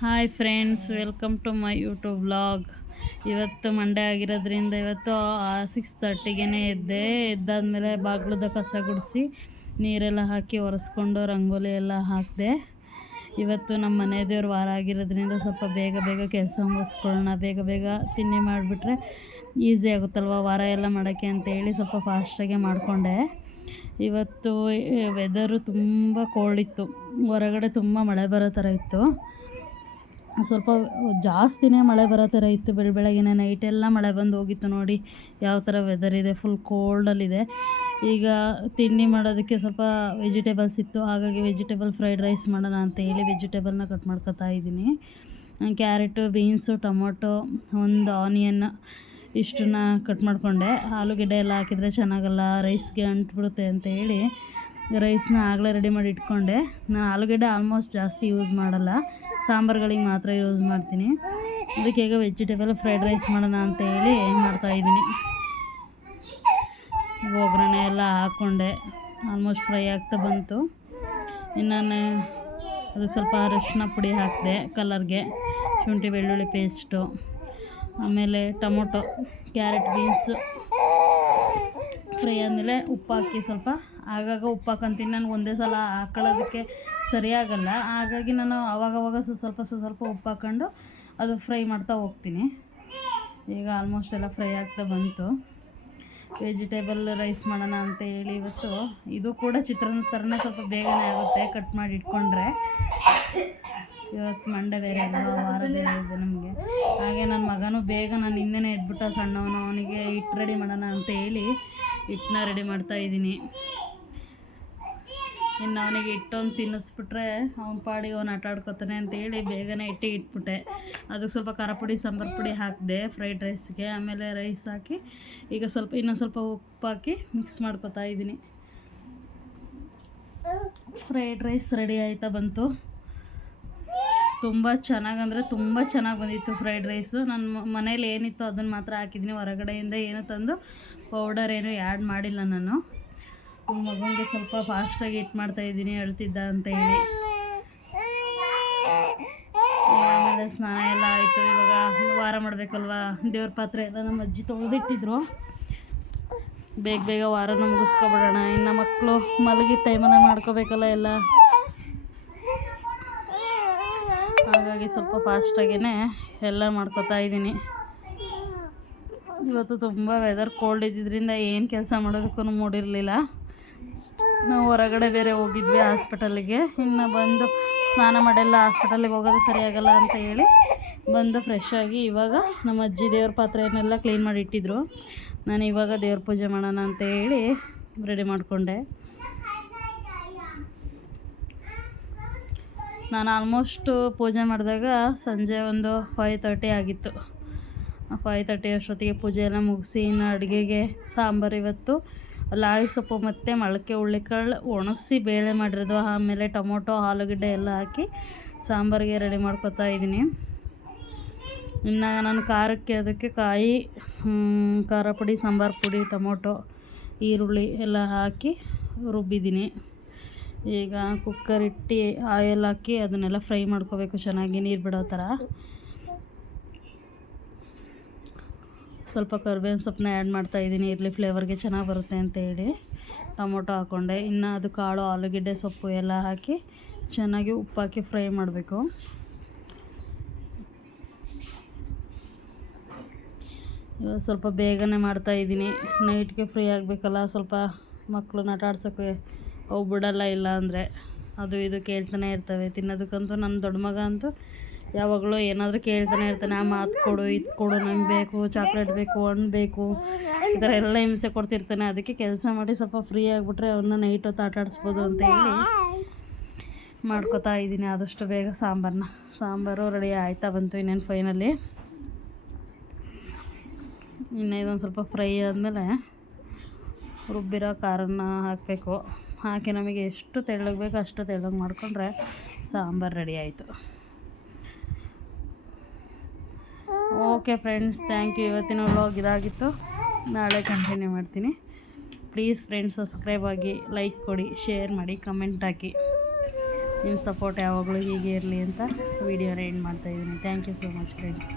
Hi friends welcome to my YouTube vlog ಇವತ್ತು Monday ಆಗಿರೋದ್ರಿಂದ ಇವತ್ತು ಸಿಕ್ಸ್ ತರ್ಟಿಗೆ ಎದ್ದೆ. ಎದ್ದಾದಮೇಲೆ ಬಾಗ್ಲದ ಕಸ ಗುಡಿಸಿ ನೀರೆಲ್ಲ ಹಾಕಿ ಒರೆಸ್ಕೊಂಡು ರಂಗೋಲಿ ಎಲ್ಲ ಹಾಕಿದೆ. ಇವತ್ತು ನಮ್ಮ ಮನೆ ದೇವ್ರ ವಾರ ಆಗಿರೋದ್ರಿಂದ ಸ್ವಲ್ಪ ಬೇಗ ಬೇಗ ಕೆಲಸ ಮುಗಿಸ್ಕೊಳ್ಳೋಣ. ಬೇಗ ಬೇಗ ತಿಂಡಿ ಮಾಡಿಬಿಟ್ರೆ ಈಸಿ ಆಗುತ್ತಲ್ವ ವಾರ ಎಲ್ಲ ಮಾಡೋಕ್ಕೆ ಅಂತೇಳಿ ಸ್ವಲ್ಪ ಫಾಸ್ಟಾಗೆ ಮಾಡಿಕೊಂಡೆ. ಇವತ್ತು ವೆದರು ತುಂಬ ಕೋಲ್ಡ್ ಇತ್ತು. ಹೊರಗಡೆ ತುಂಬ ಮಳೆ ಬರೋ ಥರ ಇತ್ತು. ಸ್ವಲ್ಪ ಜಾಸ್ತಿನೇ ಮಳೆ ಬರೋ ಥರ ಇತ್ತು ಬೆಳ ಬೆಳಗ್ಗೆನೇ ನೈಟೆಲ್ಲ ಮಳೆ ಬಂದು ಹೋಗಿತ್ತು ನೋಡಿ. ಯಾವ ಥರ ವೆದರ್ ಇದೆ ಫುಲ್ ಕೋಲ್ಡಲ್ಲಿದೆ ಈಗ ತಿಂಡಿ ಮಾಡೋದಕ್ಕೆ ಸ್ವಲ್ಪ ವೆಜಿಟೇಬಲ್ಸ್ ಇತ್ತು. ಹಾಗಾಗಿ ವೆಜಿಟೇಬಲ್ ಫ್ರೈಡ್ ರೈಸ್ ಮಾಡೋಣ ಅಂತ ಹೇಳಿ ವೆಜಿಟೇಬಲ್ನ ಕಟ್ ಮಾಡ್ಕೊತಾ ಇದ್ದೀನಿ. ಕ್ಯಾರೆಟು ಬೀನ್ಸು ಟೊಮೊಟೊ ಒಂದು ಆನಿಯನ್ ಇಷ್ಟನ್ನ ಕಟ್ ಮಾಡಿಕೊಂಡೆ. ಆಲೂಗಡ್ಡೆ ಎಲ್ಲ ಹಾಕಿದರೆ ಚೆನ್ನಾಗಲ್ಲ ರೈಸ್ಗೆ ಅಂಟ್ಬಿಡುತ್ತೆ ಅಂತ ಹೇಳಿ ರೈಸ್ನ ಆಗಲೇ ರೆಡಿ ಮಾಡಿ ಇಟ್ಕೊಂಡೆ. ನಾನು ಆಲೂಗಡ್ಡೆ ಆಲ್ಮೋಸ್ಟ್ ಜಾಸ್ತಿ ಯೂಸ್ ಮಾಡಲ್ಲ. ಸಾಂಬಾರುಗಳಿಗೆ ಮಾತ್ರ ಯೂಸ್ ಮಾಡ್ತೀನಿ. ಅದಕ್ಕೆ ಈಗ ವೆಜಿಟೇಬಲ್ ಫ್ರೈಡ್ ರೈಸ್ ಮಾಡೋಣ ಅಂತ ಹೇಳಿ ಮಾಡ್ತಾಯಿದ್ದೀನಿ ಈಗ ಒಗ್ಗರಣೆ ಎಲ್ಲ ಹಾಕ್ಕೊಂಡೆ ಆಲ್ಮೋಸ್ಟ್ ಫ್ರೈ ಆಗ್ತಾ ಬಂತು. ಇನ್ನು ಅದು ಸ್ವಲ್ಪ ಅರಶಿನ ಪುಡಿ ಹಾಕಿದೆ ಕಲರ್ಗೆ ಶುಂಠಿ, ಬೆಳ್ಳುಳ್ಳಿ ಪೇಸ್ಟು ಆಮೇಲೆ ಟೊಮೊಟೊ ಕ್ಯಾರೆಟ್ ಬೀನ್ಸು ಫ್ರೈ ಆದಮೇಲೆ ಉಪ್ಪು ಹಾಕಿ ಸ್ವಲ್ಪ. ಆಗಾಗ ಉಪ್ಪು ಹಾಕೊಂತೀನಿ ನಾನು ಒಂದೇ ಸಲ ಹಾಕೊಳ್ಳೋದಕ್ಕೆ ಸರಿಯಾಗಲ್ಲ. ಹಾಗಾಗಿ ನಾನು ಅವಾಗವಾಗ ಸ್ವಲ್ಪ ಸ್ವಲ್ಪ ಉಪ್ಪು ಹಾಕ್ಕೊಂಡು ಅದು ಫ್ರೈ ಮಾಡ್ತಾ ಹೋಗ್ತೀನಿ. ಈಗ ಆಲ್ಮೋಸ್ಟ್ ಎಲ್ಲ ಫ್ರೈ ಆಗ್ತಾ ಬಂತು. ವೆಜಿಟೇಬಲ್ ರೈಸ್ ಮಾಡೋಣ ಅಂತ ಹೇಳಿ ಇವತ್ತು. ಇದು ಕೂಡ ಚಿತ್ರಾನ್ನ ಥರನೇ ಸ್ವಲ್ಪ ಬೇಗನೆ ಆಗುತ್ತೆ ಕಟ್ ಮಾಡಿ ಇಟ್ಕೊಂಡ್ರೆ. ಇವತ್ತು ಮಂಡೆ ಬೇರೆ ಅಲ್ವಾ? ವಾರ ಬೇರೆ ನಮಗೆ. ಹಾಗೆ ನನ್ನ ಮಗನೂ ಬೇಗ ನಾನು ಹಿಂದೆನೇ ಎದ್ಬಿಟ್ಟ ಸಣ್ಣವನು, ಅವನಿಗೆ ಹಿಟ್ಟು ರೆಡಿ ಮಾಡೋಣ ಅಂತ ಹೇಳಿ ಹಿಟ್ಟನ್ನ ರೆಡಿ ಮಾಡ್ತಾ ಇದ್ದೀನಿ. ಇನ್ನು ಅವನಿಗೆ ಇಟ್ಟೊಂದು ತಿನ್ನಿಸ್ಬಿಟ್ರೆ ಅವ್ನ ಪಾಡಿಗೆ ಅವ್ನು ಆಟ ಆಡ್ಕೊತಾನೆ ಅಂತೇಳಿ ಬೇಗನೆ ಇಟ್ಟಿಗೆ ಇಟ್ಬಿಟ್ಟೆ. ಅದಕ್ಕೆ ಸ್ವಲ್ಪ ಖಾರ ಪುಡಿ, ಸಾಂಬಾರು ಪುಡಿ ಹಾಕಿದೆ ಫ್ರೈಡ್ ರೈಸ್ಗೆ ಆಮೇಲೆ ರೈಸ್ ಹಾಕಿ ಈಗ ಸ್ವಲ್ಪ, ಇನ್ನೊಂದು ಸ್ವಲ್ಪ ಉಪ್ಪು ಹಾಕಿ ಮಿಕ್ಸ್ ಮಾಡ್ಕೊತಾ ಇದ್ದೀನಿ. ಫ್ರೈಡ್ ರೈಸ್ ರೆಡಿ ಆಯ್ತಾ ಬಂತು. ತುಂಬ ಚೆನ್ನಾಗಂದರೆ ತುಂಬ ಚೆನ್ನಾಗಿ ಬಂದಿತ್ತು ಫ್ರೈಡ್ ರೈಸು ನನ್ನ ಮನೇಲಿ ಏನಿತ್ತು ಅದನ್ನು ಮಾತ್ರ ಹಾಕಿದ್ದೀನಿ ಹೊರಗಡೆಯಿಂದ ಏನು ತಂದು ಪೌಡರ್ ಏನು ಆ್ಯಡ್ ಮಾಡಿಲ್ಲ ನಾನು. ಮಗನಿಗೆ ಸ್ವಲ್ಪ ಫಾಸ್ಟಾಗಿ ಇಟ್ಟು ಮಾಡ್ತಾಯಿದ್ದೀನಿ ಅಳ್ತಿದ್ದ ಅಂತ ಹೇಳಿ. ಆಮೇಲೆ ಸ್ನಾನ ಎಲ್ಲ ಆಯಿತು, ಇವಾಗ ವಾರ ಮಾಡಬೇಕಲ್ವಾ? ದೇವ್ರ ಪಾತ್ರೆ ಎಲ್ಲ ನಮ್ಮ ಅಜ್ಜಿ ತೊಳೆದಿಟ್ಟಿದ್ರು. ಬೇಗ ಬೇಗ ವಾರನ ಮುಗಿಸ್ಕೊಬಿಡೋಣ. ಇನ್ನು ಮಕ್ಕಳು ಮಲಗಿದ ಟೈಮನ್ನು ಮಾಡ್ಕೋಬೇಕಲ್ಲ ಎಲ್ಲ. ಹಾಗಾಗಿ ಸ್ವಲ್ಪ ಫಾಸ್ಟಾಗೇ ಎಲ್ಲ ಮಾಡ್ಕೋತಾ ಇದ್ದೀನಿ. ಇವತ್ತು ತುಂಬ ವೆದರ್ ಕೋಲ್ಡ್ ಇದ್ದಿದ್ದರಿಂದ ಏನು ಕೆಲಸ ಮಾಡೋದಕ್ಕೂ ಮೂಡಿರಲಿಲ್ಲ. ನಾವು ಹೊರಗಡೆ ಬೇರೆ ಹೋಗಿದ್ವಿ ಹಾಸ್ಪಿಟಲಿಗೆ. ಇನ್ನು ಬಂದು ಸ್ನಾನ ಮಾಡೆಲ್ಲ, ಹಾಸ್ಪಿಟಲಿಗೆ ಹೋಗೋದು ಸರಿಯಾಗಲ್ಲ ಅಂತ ಹೇಳಿ ಬಂದು ಫ್ರೆಶ್ ಆಗಿ ಇವಾಗ ನಮ್ಮ ಅಜ್ಜಿ ದೇವ್ರ ಪಾತ್ರೆಯನ್ನೆಲ್ಲ ಕ್ಲೀನ್ ಮಾಡಿ ಇಟ್ಟಿದ್ರು. ನಾನು ಇವಾಗ ದೇವ್ರ ಪೂಜೆ ಮಾಡೋಣ ಅಂತ ಹೇಳಿ ರೆಡಿ ಮಾಡಿಕೊಂಡೆ. ನಾನು ಆಲ್ಮೋಸ್ಟು ಪೂಜೆ ಮಾಡಿದಾಗ ಸಂಜೆ ಒಂದು ಫೈವ್ ತರ್ಟಿ ಆಗಿತ್ತು. ಫೈವ್ ತರ್ಟಿ ಅಷ್ಟೊತ್ತಿಗೆ ಪೂಜೆ ಎಲ್ಲ ಮುಗಿಸಿ ಇನ್ನು ಅಡುಗೆಗೆ ಸಾಂಬಾರು ಇವತ್ತು. ಲಾಳಿ ಸೊಪ್ಪು ಮತ್ತು ಮೊಳಕೆ ಹುಳ್ಳಿಕಾಳು ಒಣಗಿಸಿ ಬೇಳೆ ಮಾಡಿರೋದು, ಆಮೇಲೆ ಟೊಮೊಟೊ, ಆಲೂಗಡ್ಡೆ ಎಲ್ಲ ಹಾಕಿ ಸಾಂಬಾರಿಗೆ ರೆಡಿ ಮಾಡ್ಕೊತಾ ಇದ್ದೀನಿ. ಇನ್ನು ನಾನು ಖಾರಕ್ಕೆ ಅದಕ್ಕೆ ಕಾಯಿ ಖಾರ ಪುಡಿ, ಸಾಂಬಾರು ಪುಡಿ, ಟೊಮೊಟೊ, ಈರುಳ್ಳಿ ಎಲ್ಲ ಹಾಕಿ ರುಬ್ಬಿದ್ದೀನಿ. ಈಗ ಕುಕ್ಕರ್ ಇಟ್ಟು ಆಯಿಲ್ ಹಾಕಿ ಅದನ್ನೆಲ್ಲ ಫ್ರೈ ಮಾಡ್ಕೋಬೇಕು, ಚೆನ್ನಾಗಿ ನೀರು ಬಿಡೋ ಥರ. ಸ್ವಲ್ಪ ಕರ್ಬೇವಿನ ಸೊಪ್ಪನ್ನ ಆ್ಯಡ್ ಮಾಡ್ತಾ ಇದ್ದೀನಿ. ಇರಲಿ ಫ್ಲೇವರ್ಗೆ ಚೆನ್ನಾಗಿ ಬರುತ್ತೆ ಅಂತ ಹೇಳಿ ಟೊಮೊಟೊ ಹಾಕ್ಕೊಂಡೆ ಇನ್ನು ಅದು ಕಾಳು, ಆಲೂಗೆಡ್ಡೆ ಸೊಪ್ಪು ಎಲ್ಲ ಹಾಕಿ ಚೆನ್ನಾಗಿ ಉಪ್ಪಾಕಿ ಫ್ರೈ ಮಾಡಬೇಕು. ಇವಾಗ ಸ್ವಲ್ಪ ಬೇಗನೆ ಮಾಡ್ತಾ ಇದ್ದೀನಿ. ನೈಟ್ಗೆ ಫ್ರೀ ಆಗಬೇಕಲ್ಲ, ಸ್ವಲ್ಪ ಮಕ್ಕಳು ಆಟ ಆಡ್ಸೋಕ್ಕೆ ಅವು ಬಿಡಲ್ಲ ಇಲ್ಲ ಅಂದರೆ. ಅದು ಇದು ಕೇಳ್ತಾನೆ ಇರ್ತವೆ. ತಿನ್ನೋದಕ್ಕಂತೂ ನನ್ನ ದೊಡ್ಡ ಮಗ ಅಂತೂ ಯಾವಾಗಲೂ ಏನಾದರೂ ಕೇಳ್ತಾನೆ ಇರ್ತಾನೆ, ಆ ಮಾತು ಕೊಡು, ಇದು ಕೊಡು, ನಂಗೆ ಬೇಕು ಚಾಕ್ಲೇಟ್ ಬೇಕು, ಹಣ್ಣು ಬೇಕು. ಈ ಥರ ಎಲ್ಲ ಹಿಂಸೆ ಕೊಡ್ತಿರ್ತಾನೆ. ಅದಕ್ಕೆ ಕೆಲಸ ಮಾಡಿ ಸ್ವಲ್ಪ ಫ್ರೀ ಆಗಿಬಿಟ್ರೆ ಅವನ್ನ ನೈಟ್ ಹೊತ್ತು ಆಟ ಆಡಿಸ್ಬೋದು ಅಂತ ಹೇಳಿ ಮಾಡ್ಕೋತಾ ಇದ್ದೀನಿ ಆದಷ್ಟು ಬೇಗ ಸಾಂಬಾರನ್ನ ಸಾಂಬಾರು ರೆಡಿ ಆಯ್ತಾ ಬಂತು ಇನ್ನೇನು ಫೈನಲ್ಲಿ ಇನ್ನು ಇದೊಂದು ಸ್ವಲ್ಪ ಫ್ರೈ ಆದಮೇಲೆ ರುಬ್ಬಿರೋ ಖಾರನ್ನ ಹಾಕಬೇಕು. ಹಾಕಿ ನಮಗೆ ಎಷ್ಟು ತೆಳ್ಳಗೆ ಬೇಕು ಅಷ್ಟು ತೆಳ್ಳಗೆ ಮಾಡಿಕೊಂಡ್ರೆ ಸಾಂಬಾರು ರೆಡಿ ಆಯಿತು. ಓಕೆ ಫ್ರೆಂಡ್ಸ್ ಥ್ಯಾಂಕ್ ಯು ಇವತ್ತಿನ ವ್ಲಾಗ್ ಇದಾಗಿತ್ತು. ನಾಳೆ ಕಂಟಿನ್ಯೂ ಮಾಡ್ತೀನಿ. ಪ್ಲೀಸ್ ಫ್ರೆಂಡ್ಸ್ ಸಬ್ಸ್ಕ್ರೈಬ್ ಆಗಿ ಲೈಕ್ ಕೊಡಿ ಶೇರ್ ಮಾಡಿ ಕಮೆಂಟ್ ಹಾಕಿ. ನಿಮ್ಮ ಸಪೋರ್ಟ್ ಯಾವಾಗಲೂ ಹೀಗೆ ಇರಲಿ ಅಂತ ವೀಡಿಯೋನ ಎಂಡ್ ಮಾಡ್ತಾಯಿದ್ದೀನಿ thank you so much friends